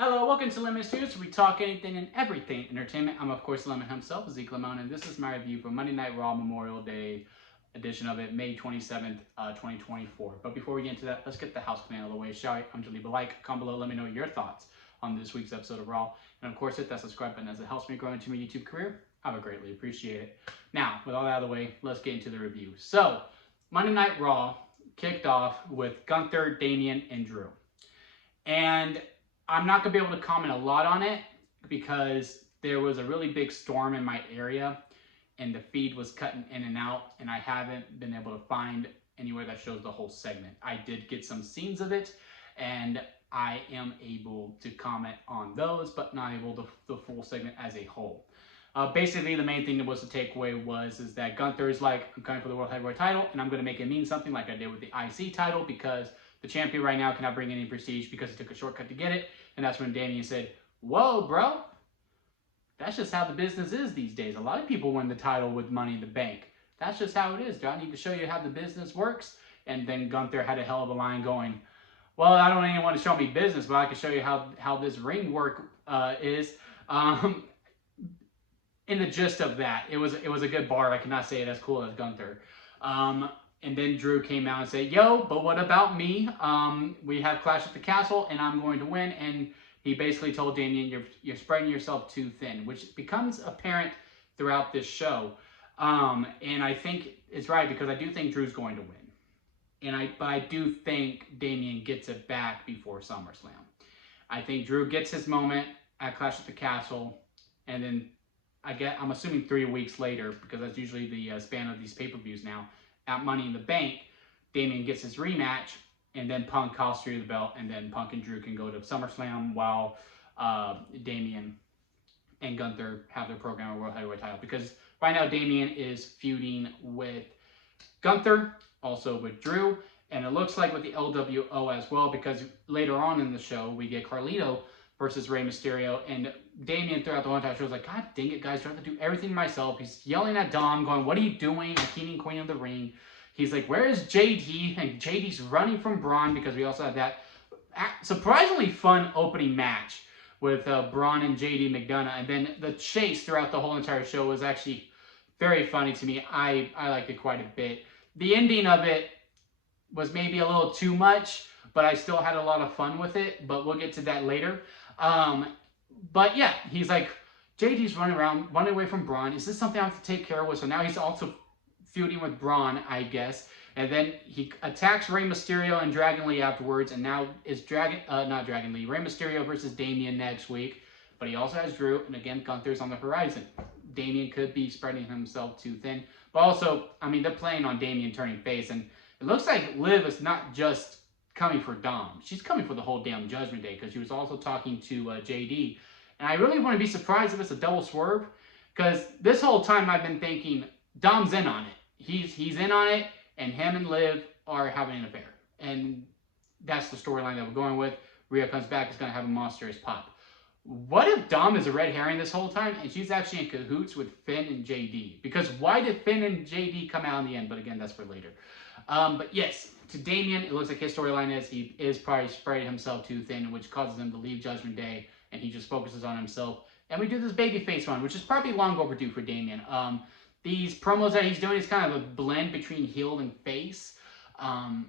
Hello, welcome to Lemon Studios, where we talk anything and everything entertainment. I'm, of course, Lemon himself, Zeke Lemon, and this is my review for Monday Night Raw Memorial Day edition of it, May 27th, 2024. But before we get into that, let's get the house clean out of the way, shall we? I'm to leave a like, comment below, let me know your thoughts on this week's episode of Raw. And, of course, hit that subscribe button as it helps me grow into my YouTube career. I would greatly appreciate it. Now, with all that out of the way, let's get into the review. So, Monday Night Raw kicked off with Gunther, Damien, and Drew. And I'm not going to be able to comment a lot on it because there was a really big storm in my area and the feed was cutting in and out, and I haven't been able to find anywhere that shows the whole segment. I did get some scenes of it, and I am able to comment on those, but not able to the full segment as a whole. Basically, the main thing that was the takeaway is that Gunther is like, I'm coming for the World Heavyweight title, and I'm going to make it mean something like I did with the IC title, because the champion right now cannot bring any prestige because he took a shortcut to get it. And that's when Damien said, whoa, bro, that's just how the business is these days. A lot of people win the title with Money in the Bank. That's just how it is. Do I need to show you how the business works? And then Gunther had a hell of a line going, well, I don't even want to show me business, but I can show you how this ring work is. In the gist of that, it was a good bar. I cannot say it as cool as Gunther. And then Drew came out and said, yo, but what about me? We have Clash at the Castle, and I'm going to win. And he basically told Damien, you're spreading yourself too thin, which becomes apparent throughout this show. And I think it's right, because I do think Drew's going to win. But I do think Damien gets it back before SummerSlam. I think Drew gets his moment at Clash at the Castle, and then I'm assuming 3 weeks later, because that's usually the span of these pay-per-views now, at Money in the Bank, Damien gets his rematch, and then Punk costs Drew the belt, and then Punk and Drew can go to SummerSlam while Damien and Gunther have their program of World Heavyweight title. Because right now Damien is feuding with Gunther, also with Drew, and it looks like with the LWO as well, because later on in the show we get Carlito versus Rey Mysterio, and Damien throughout the whole entire show was like, God dang it, guys, I have to do everything myself. He's yelling at Dom, going, what are you doing? The king and queen of the ring. He's like, where is JD? And JD's running from Braun, because we also had that surprisingly fun opening match with Braun and JD McDonough. And then the chase throughout the whole entire show was actually very funny to me. I liked it quite a bit. The ending of it was maybe a little too much, but I still had a lot of fun with it. But we'll get to that later. But yeah, he's like, JD's running away from Braun. Is this something I have to take care of? So now he's also feuding with Braun, I guess. And then he attacks Rey Mysterio and Dragon Lee afterwards. And now it's Rey Mysterio versus Damien next week. But he also has Drew. And again, Gunther's on the horizon. Damien could be spreading himself too thin. But also, I mean, they're playing on Damien turning face. And it looks like Liv is not just coming for Dom. She's coming for the whole damn Judgment Day, because she was also talking to JD. And I really want to be surprised if it's a double swerve, because this whole time I've been thinking Dom's in on it. He's in on it, and him and Liv are having an affair. And that's the storyline that we're going with. Rhea comes back, is going to have a monstrous pop. What if Dom is a red herring this whole time, and she's actually in cahoots with Finn and JD? Because why did Finn and JD come out in the end? But again, that's for later. But yes, to Damien, it looks like his storyline is he is probably spreading himself too thin, which causes him to leave Judgment Day, and he just focuses on himself. And we do this babyface run, which is probably long overdue for Damien. These promos that he's doing is kind of a blend between heel and face. And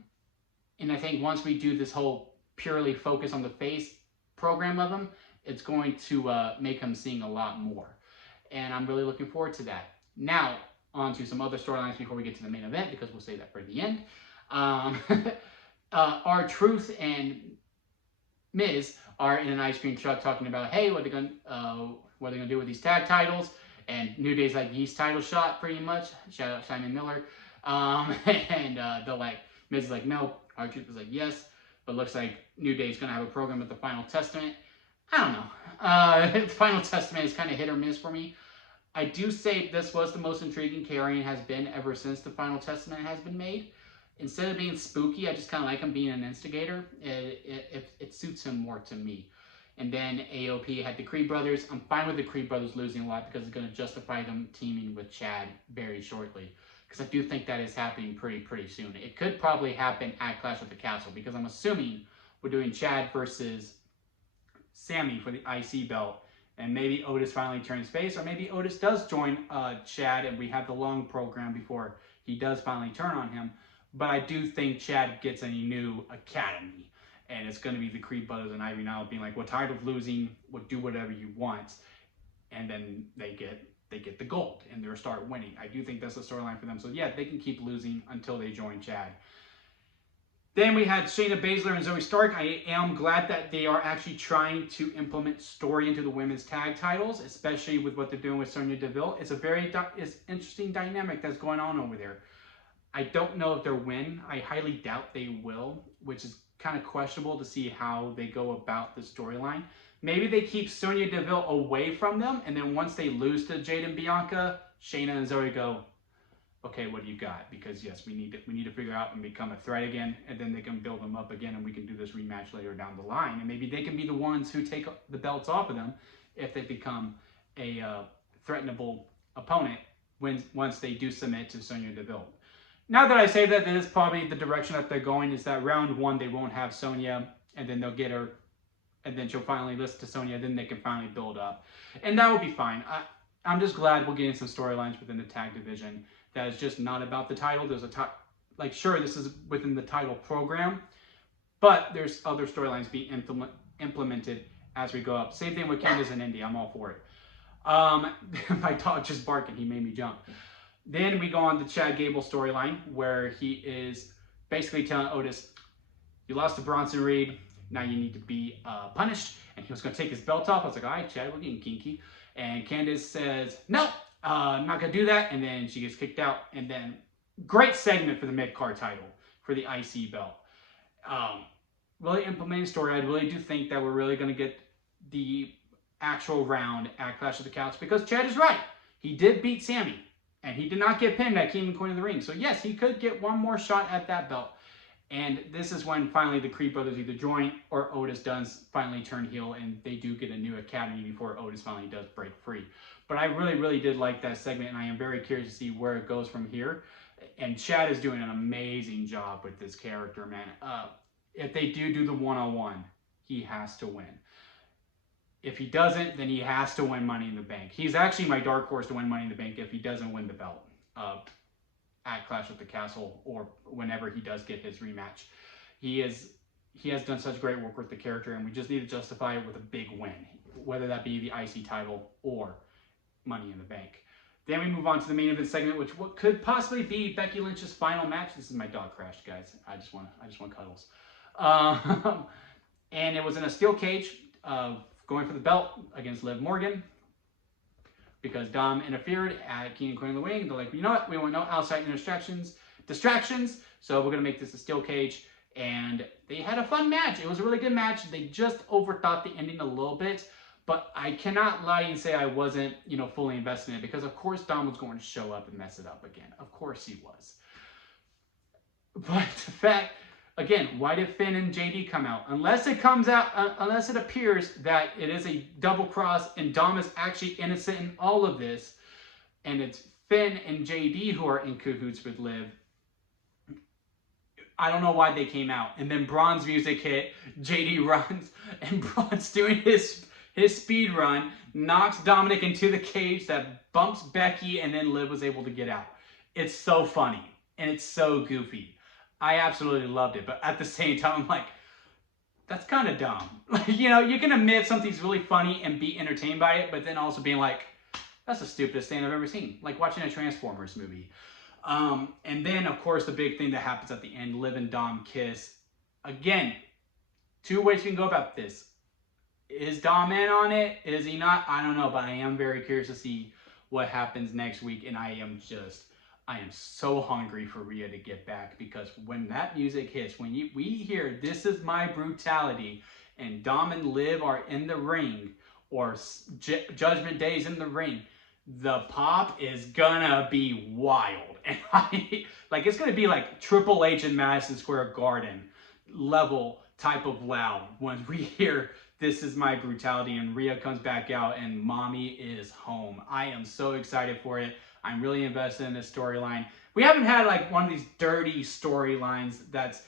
I think once we do this whole purely focus on the face program of him, it's going to make him sing a lot more. And I'm really looking forward to that. Now, on to some other storylines before we get to the main event, because we'll save that for the end. R-Truth and Miz are in an ice cream truck talking about, hey, what are they gonna do with these tag titles? And New Day's like, yeast title shot, pretty much. Shout out Simon Miller. And they're like, Miz is like, no. R-Truth is like, yes. But looks like New Day's gonna have a program with the Final Testament. I don't know. The Final Testament is kind of hit or miss for me. I do say this was the most intriguing Karrion has been ever since the Final Testament has been made. Instead of being spooky, I just kind of like him being an instigator. It suits him more to me. And then AOP had the Creed brothers. I'm fine with the Creed brothers losing a lot, because it's going to justify them teaming with Chad very shortly. Because I do think that is happening pretty soon. It could probably happen at Clash at the Castle, because I'm assuming we're doing Chad versus Sammy for the IC belt. And maybe Otis finally turns face, or maybe Otis does join Chad, and we have the long program before he does finally turn on him. But I do think Chad gets a new academy, and it's going to be the Creed brothers and Ivy Nile being like, "We're tired of losing. We'll do whatever you want," and then they get the gold and they'll start winning. I do think that's the storyline for them. So yeah, they can keep losing until they join Chad. Then we had Shayna Baszler and Zoe Stark. I am glad that they are actually trying to implement story into the women's tag titles, especially with what they're doing with Sonya Deville. It's a very interesting dynamic that's going on over there. I don't know if they'll win. I highly doubt they will, which is kind of questionable to see how they go about the storyline. Maybe they keep Sonya Deville away from them, and then once they lose to Jade and Bianca, Shayna and Zoe go, "Okay, what do you got?" Because yes, we need to figure out and become a threat again, and then they can build them up again, and we can do this rematch later down the line. And maybe they can be the ones who take the belts off of them if they become a threatenable opponent once they do submit to Sonya Deville. Now that I say that, that is probably the direction that they're going, is that round one they won't have Sonya, and then they'll get her, and then she'll finally listen to Sonya, then they can finally build up. And that will be fine. I'm just glad we're getting some storylines within the tag division that is just not about the title. There's sure, this is within the title program, but there's other storylines being implemented as we go up. Same thing with Candice and Indy. I'm all for it. My dog just barking. He made me jump. Then we go on the Chad Gable storyline, where he is basically telling Otis, "You lost to Bronson Reed. Now you need to be punished." And he was going to take his belt off. I was like, "All right, Chad, we're getting kinky." And Candice says, "No, I'm not going to do that." And then she gets kicked out. And then great segment for the mid-card title for the IC belt. Really implementing story. I really do think that we're really going to get the actual round at Clash of the Castle, because Chad is right. He did beat Sammy, and he did not get pinned at King and Queen of the Ring. So yes, he could get one more shot at that belt. And this is when finally the Creed brothers either join or Otis does finally turn heel, and they do get a new academy before Otis finally does break free. But I really, really did like that segment, and I am very curious to see where it goes from here. And Chad is doing an amazing job with this character, man. If they do the one-on-one, he has to win. If he doesn't, then he has to win Money in the Bank. He's actually my dark horse to win Money in the Bank if he doesn't win the belt at Clash at the Castle, or whenever he does get his rematch. He has done such great work with the character, and we just need to justify it with a big win, whether that be the IC title or Money in the Bank. Then we move on to the main event segment, which could possibly be Becky Lynch's final match. This is my dog crashed, guys. I just want cuddles. And it was in a steel cage, going for the belt against Liv Morgan, because Dom interfered at King and Queen of the Ring. They're like, "You know what? We want no outside distractions. So we're going to make this a steel cage." And they had a fun match. It was a really good match. They just overthought the ending a little bit. But I cannot lie and say I wasn't, fully invested in it, because of course Dom was going to show up and mess it up again. Of course he was. But the fact, again, why did Finn and JD come out? Unless it appears that it is a double cross and Dom is actually innocent in all of this, and it's Finn and JD who are in cahoots with Liv. I don't know why they came out. And then Braun's music hit, JD runs, and Braun's doing his speed run, knocks Dominic into the cage that bumps Becky, and then Liv was able to get out. It's so funny, and it's so goofy. I absolutely loved it, but at the same time, I'm like, that's kind of dumb. You can admit something's really funny and be entertained by it, but then also being like, that's the stupidest thing I've ever seen. Like watching a Transformers movie. And then, of course, the big thing that happens at the end, Liv and Dom kiss. Again, two ways you can go about this. Is Dom in on it? Is he not? I don't know, but I am very curious to see what happens next week, and I am so hungry for Rhea to get back, because when that music hits, when we hear "This Is My Brutality" and Dom and Liv are in the ring, or Judgment Day's in the ring, the pop is gonna be wild. And it's gonna be like Triple H in Madison Square Garden level type of loud when we hear "This Is My Brutality" and Rhea comes back out and mommy is home. I am so excited for it. I'm really invested in this storyline. We haven't had one of these dirty storylines that's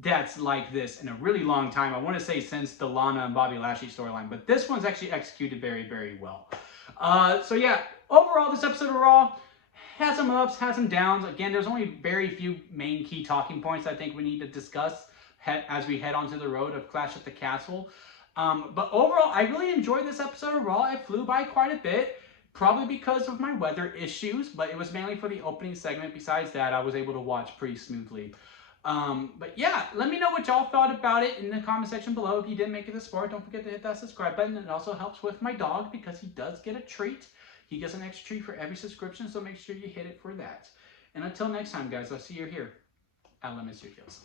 that's like this in a really long time. I want to say since the Lana and Bobby Lashley storyline, but this one's actually executed very, very well. So yeah, overall, this episode of Raw has some ups, has some downs. Again, there's only very few main key talking points I think we need to discuss as we head onto the road of Clash at the Castle. But overall, I really enjoyed this episode of Raw. It flew by quite a bit, probably because of my weather issues, but it was mainly for the opening segment. Besides that, I was able to watch pretty smoothly. But yeah, let me know what y'all thought about it in the comment section below. If you didn't make it this far, don't forget to hit that subscribe button. It also helps with my dog because he does get a treat. He gets an extra treat for every subscription, so make sure you hit it for that. And until next time, guys, I'll see you here at Lemon Studios.